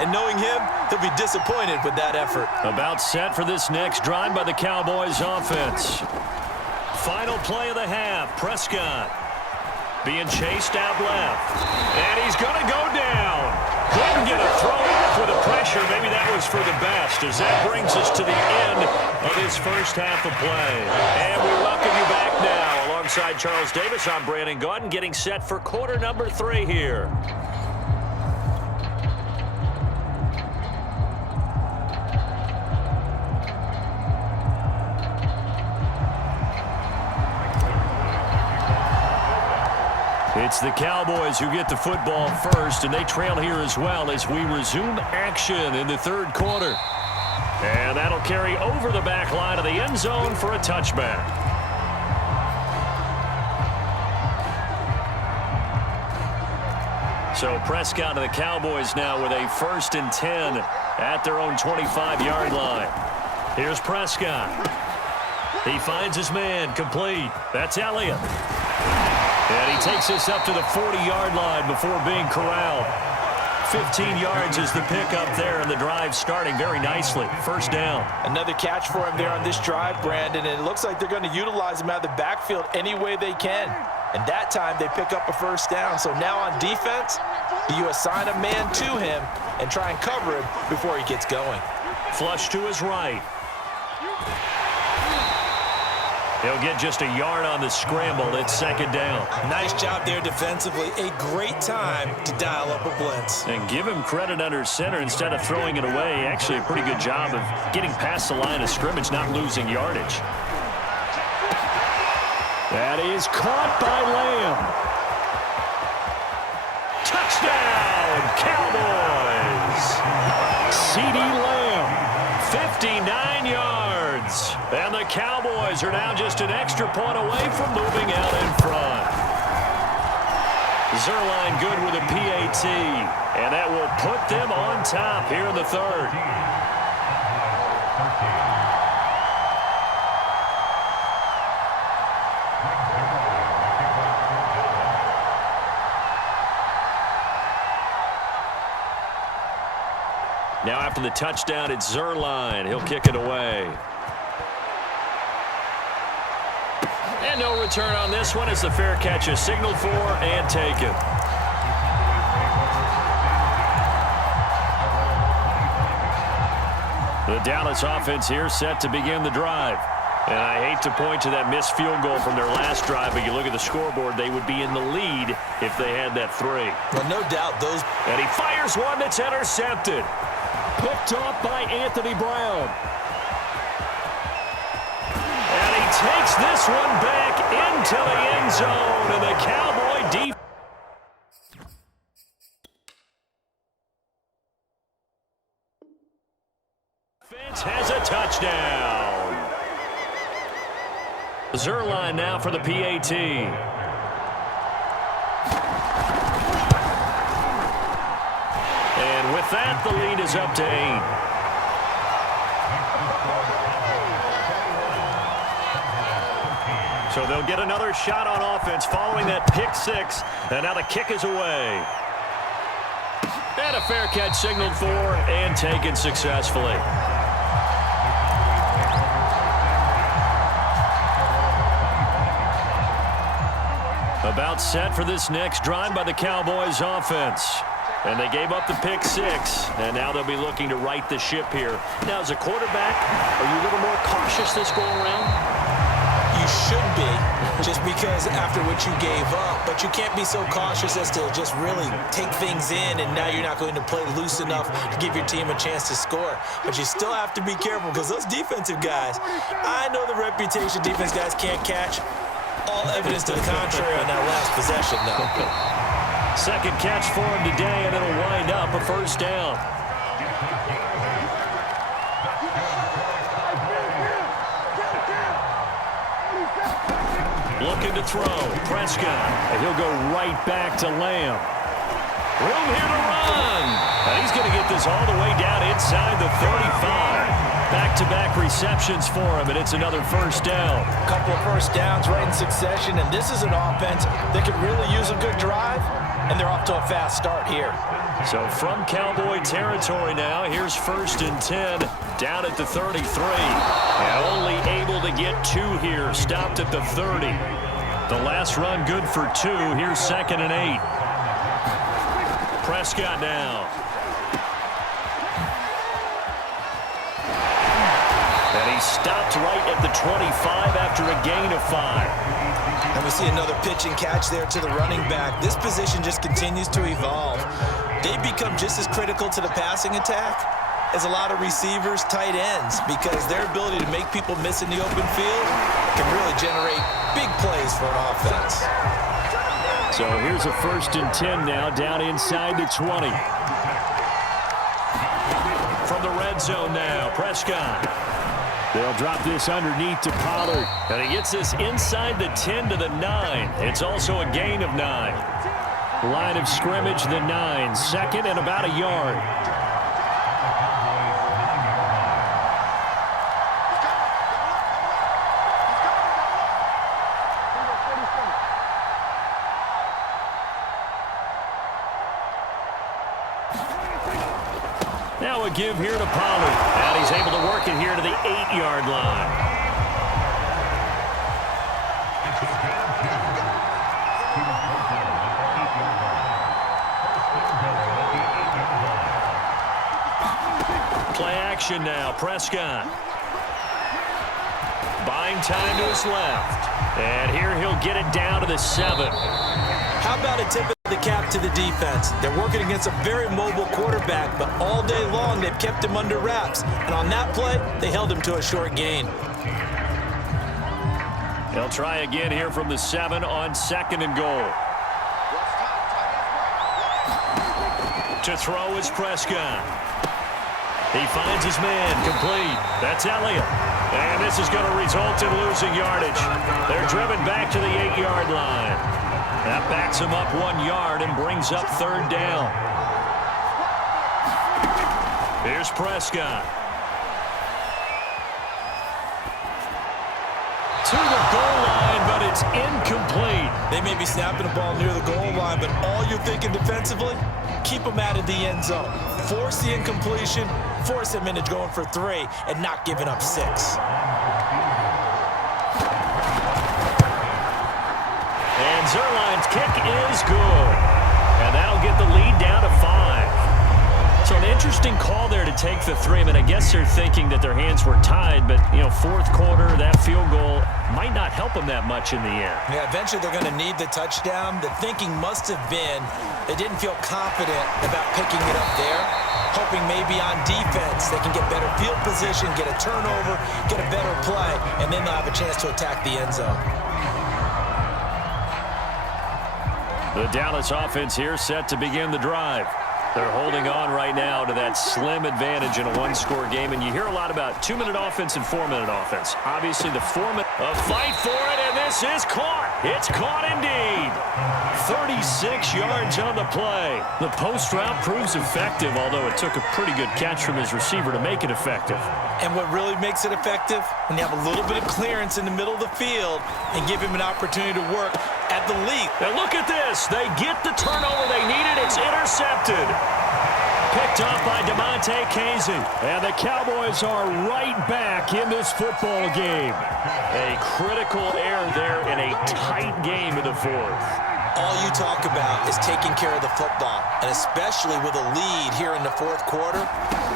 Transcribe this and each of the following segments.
And knowing him, he'll be disappointed with that effort. About set for this next drive by the Cowboys offense. Final play of the half. Prescott being chased out left. And he's going to go down. Couldn't get a throw off with the pressure. Maybe that was for the best, as that brings us to the end of this first half of play. And we welcome you back now. Alongside Charles Davis, I'm Brandon Gaudin, getting set for quarter number 3 here. It's the Cowboys who get the football first, and they trail here as well as we resume action in the third quarter. And that'll carry over the back line of the end zone for a touchback. So Prescott and the Cowboys now with a 1st and 10 at their own 25-yard line. Here's Prescott. He finds his man complete. That's Elliott. And he takes us up to the 40-yard line before being corralled. 15 yards is the pickup there, and the drive starting very nicely. First down. Another catch for him there on this drive, Brandon, and it looks like they're going to utilize him out of the backfield any way they can. And that time they pick up a first down. So now on defense, you assign a man to him and try and cover him before he gets going. Flush to his right. He'll get just a yard on the scramble. It's second down. Nice job there defensively. A great time to dial up a blitz. And give him credit under center instead of throwing it away. Actually, a pretty good job of getting past the line of scrimmage, not losing yardage. That is caught by Lamb. Touchdown, Cowboys. CeeDee Lamb, 59 yards. And the Cowboys are now just an extra point away from moving out in front. Zuerlein good with a PAT. And that will put them on top here in the third. Now after the touchdown, it's Zuerlein. He'll kick it away. And no return on this one as the fair catch is signaled for and taken. The Dallas offense here set to begin the drive. And I hate to point to that missed field goal from their last drive, but you look at the scoreboard, they would be in the lead if they had that 3. Well, no doubt those. And he fires one that's intercepted. Picked off by Anthony Brown. And he takes this one back into the end zone, and the Cowboy defense has a touchdown. Zuerlein now for the PAT. And with that, the lead is up to 8. So they'll get another shot on offense following that pick 6. And now the kick is away. And a fair catch signaled for and taken successfully. About set for this next drive by the Cowboys offense. And they gave up the pick 6, and now they'll be looking to right the ship here. Now, as a quarterback, are you a little more cautious this go around? You should be, just because after what you gave up. But you can't be so cautious as to just really take things in, and now you're not going to play loose enough to give your team a chance to score. But you still have to be careful, because those defensive guys, I know the reputation defense guys can't catch. All evidence to the contrary on that last possession, though. Second catch for him today, and it'll wind up a first down. Looking to throw. Prescott. And he'll go right back to Lamb. Room here to run. And he's going to get this all the way down inside the 35. Back-to-back receptions for him, and it's another first down. A couple of first downs right in succession, and this is an offense that could really use a good drive. and they're off to a fast start here. So from Cowboy territory now, here's 1st and 10, down at the 33. And only able to get 2 here, stopped at the 30. The last run good for 2. Here's 2nd and 8. Prescott now. And he stopped right at the 25 after a gain of 5. And we see another pitch and catch there to the running back. This position just continues to evolve. They become just as critical to the passing attack as a lot of receivers, tight ends, because their ability to make people miss in the open field can really generate big plays for an offense. So here's a 1st and 10 now, down inside the 20. From the red zone now, Prescott. They'll drop this underneath to Pollard. And he gets this inside the 10 to the 9. It's also a gain of 9. Line of scrimmage, the 9. 2nd and about a yard. Now a give here to Pollard. And he's able to work it here to the 8-yard line. Play action now. Prescott. Buying time to his left. And here he'll get it down to the 7. How about a tip of the cap to the defense? They're working against a very mobile quarterback, but all day long they've kept him under wraps. And on that play, they held him to a short gain. They'll try again here from the 7 on 2nd and goal. To throw is Prescott. He finds his man, complete. That's Elliott. And this is going to result in losing yardage. They're driven back to the 8-yard line. That backs him up 1 yard and brings up 3rd down. Here's Prescott. To the goal line, but it's incomplete. They may be snapping the ball near the goal line, but all you're thinking defensively, keep them out of the end zone. Force the incompletion, force them into going for 3, and not giving up 6. And Zerline's kick is good. And that'll get the lead down to 5. So an interesting call there to take the 3. I mean, I guess they're thinking that their hands were tied, but, you know, 4th quarter, that field goal might not help them that much in the end. Yeah, eventually they're going to need the touchdown. The thinking must have been they didn't feel confident about picking it up there, hoping maybe on defense they can get better field position, get a turnover, get a better play, and then they'll have a chance to attack the end zone. The Dallas offense here set to begin the drive. They're holding on right now to that slim advantage in a 1-score game, and you hear a lot about 2-minute offense and 4-minute offense. Obviously, the 4-minute a fight for it, and this is caught. It's caught indeed. 36 yards on the play. The post route proves effective, although it took a pretty good catch from his receiver to make it effective. And what really makes it effective, when you have a little bit of clearance in the middle of the field and give him an opportunity to work at the lead. And look at this. They get the turnover they needed. It's intercepted. Picked off by DeMonte Casey. And the Cowboys are right back in this football game. A critical error there in a tight game in the 4th. All you talk about is taking care of the football, and especially with a lead here in the 4th quarter,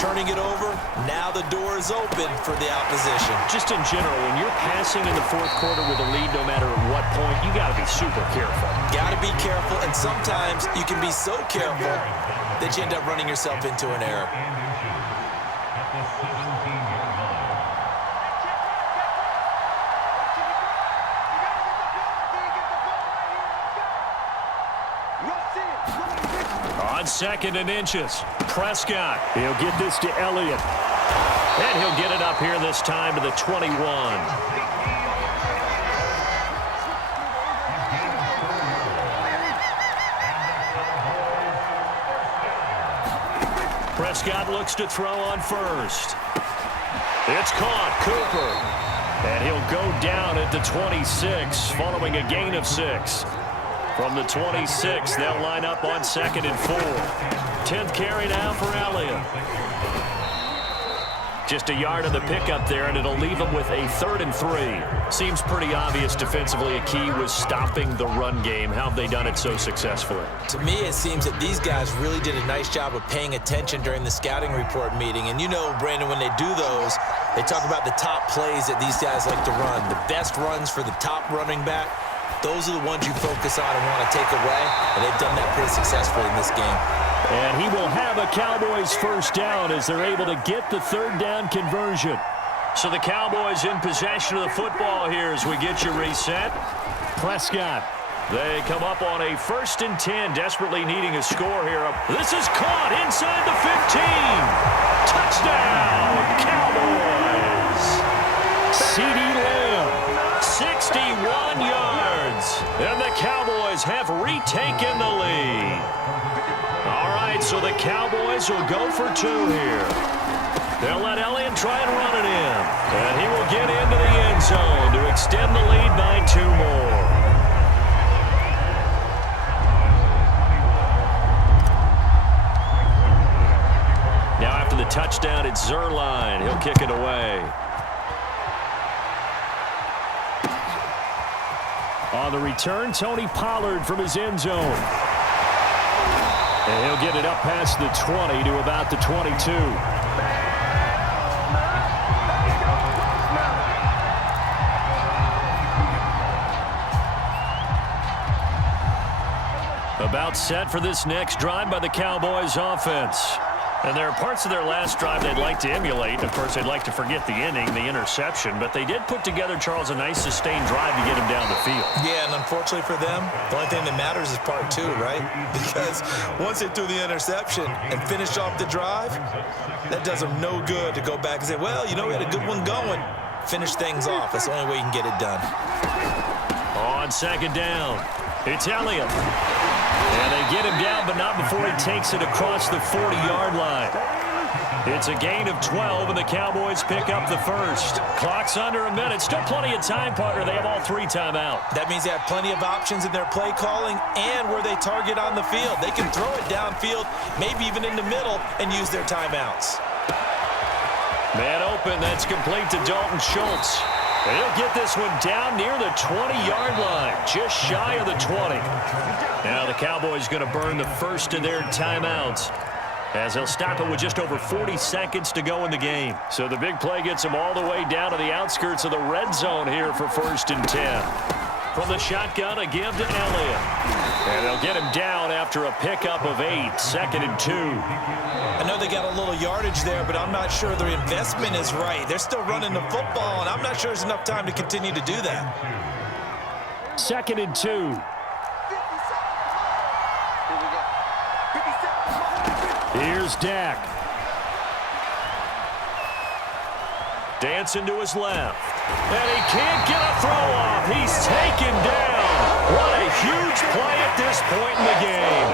turning it over, now the door is open for the opposition. Just in general, when you're passing in the 4th quarter with a lead, no matter at what point, you got to be super careful. Got to be careful, and sometimes you can be so careful that you end up running yourself into an error. On 2nd and inches, Prescott. He'll get this to Elliott. And he'll get it up here this time to the 21. Prescott looks to throw on 1st. It's caught, Cooper. And he'll go down at the 26 following a gain of 6. From the 26, they'll line up on 2nd and 4. 10th carry now for Elliott. Just a yard of the pickup there, and it'll leave them with a 3rd and 3. Seems pretty obvious defensively a key was stopping the run game. How have they done it so successfully? To me, it seems that these guys really did a nice job of paying attention during the scouting report meeting. And you know, Brandon, when they do those, they talk about the top plays that these guys like to run, the best runs for the top running back. Those are the ones you focus on and want to take away, and they've done that pretty successfully in this game. And he will have a Cowboys first down as they're able to get the 3rd down conversion. So the Cowboys in possession of the football here as we get you reset. Prescott. They come up on a 1st and 10, desperately needing a score here. This is caught inside the 15. Touchdown, Cowboys. CD Lamb, 61 yards. And the Cowboys have retaken the lead. All right, so the Cowboys will go for 2 here. They'll let Elliott try and run it in. And he will get into the end zone to extend the lead by 2 more. Now after the touchdown, it's Zerline. He'll kick it away. On the return, Tony Pollard from his end zone. And he'll get it up past the 20 to about the 22. About set for this next drive by the Cowboys offense. And there are parts of their last drive they'd like to emulate. Of course, they'd like to forget the inning, the interception. But they did put together, Charles, a nice sustained drive to get him down the field. Yeah, and unfortunately for them, the only thing that matters is part 2, right? Because once they threw the interception and finished off the drive, that does them no good to go back and say, well, you know, we had a good one going. Finish things off. That's the only way you can get it done. On 2nd down, it's Elliott. And they get him down, but not before he takes it across the 40-yard line. It's a gain of 12, and the Cowboys pick up the 1st. Clock's under a minute. Still plenty of time, partner. They have all 3 timeout. That means they have plenty of options in their play calling and where they target on the field. They can throw it downfield, maybe even in the middle, and use their timeouts. Man open. That's complete to Dalton Schultz. And he'll get this one down near the 20-yard line, just shy of the 20. Now the Cowboys going to burn the 1st of their timeouts as they'll stop it with just over 40 seconds to go in the game. So the big play gets them all the way down to the outskirts of the red zone here for 1st and 10. From the shotgun, a give to Elliott. And they'll get him down after a pickup of 8, 2nd and 2. I know they got a little yardage there, but I'm not sure their investment is right. They're still running the football, and I'm not sure there's enough time to continue to do that. 2nd and 2. Here's Dak. Dancing to his left. And he can't get a throw off. He's taken down. What a huge play at this point in the game.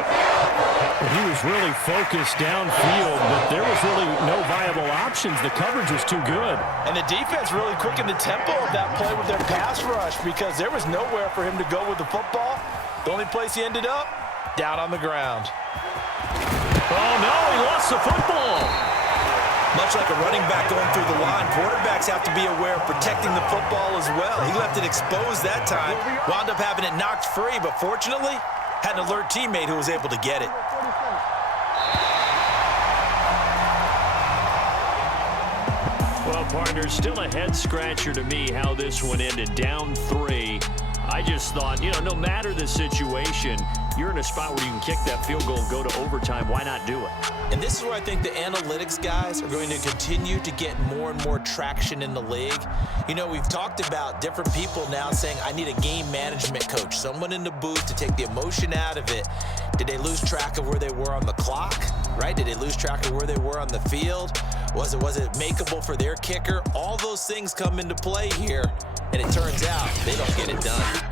He was really focused downfield, but there was really no viable options. The coverage was too good. And the defense really quickened the tempo of that play with their pass rush because there was nowhere for him to go with the football. The only place he ended up, down on the ground. Oh, no, he lost the football. Much like a running back going through the line, quarterbacks have to be aware of protecting the football as well. He left it exposed that time, wound up having it knocked free, but fortunately, had an alert teammate who was able to get it. Well, partner, still a head-scratcher to me how this one ended, down 3. I just thought, no matter the situation, you're in a spot where you can kick that field goal and go to overtime. Why not do it? And this is where I think the analytics guys are going to continue to get more and more traction in the league. We've talked about different people now saying, I need a game management coach, someone in the booth to take the emotion out of it. Did they lose track of where they were on the clock, right? Did they lose track of where they were on the field? Was it makeable for their kicker? All those things come into play here, and it turns out they don't get it done.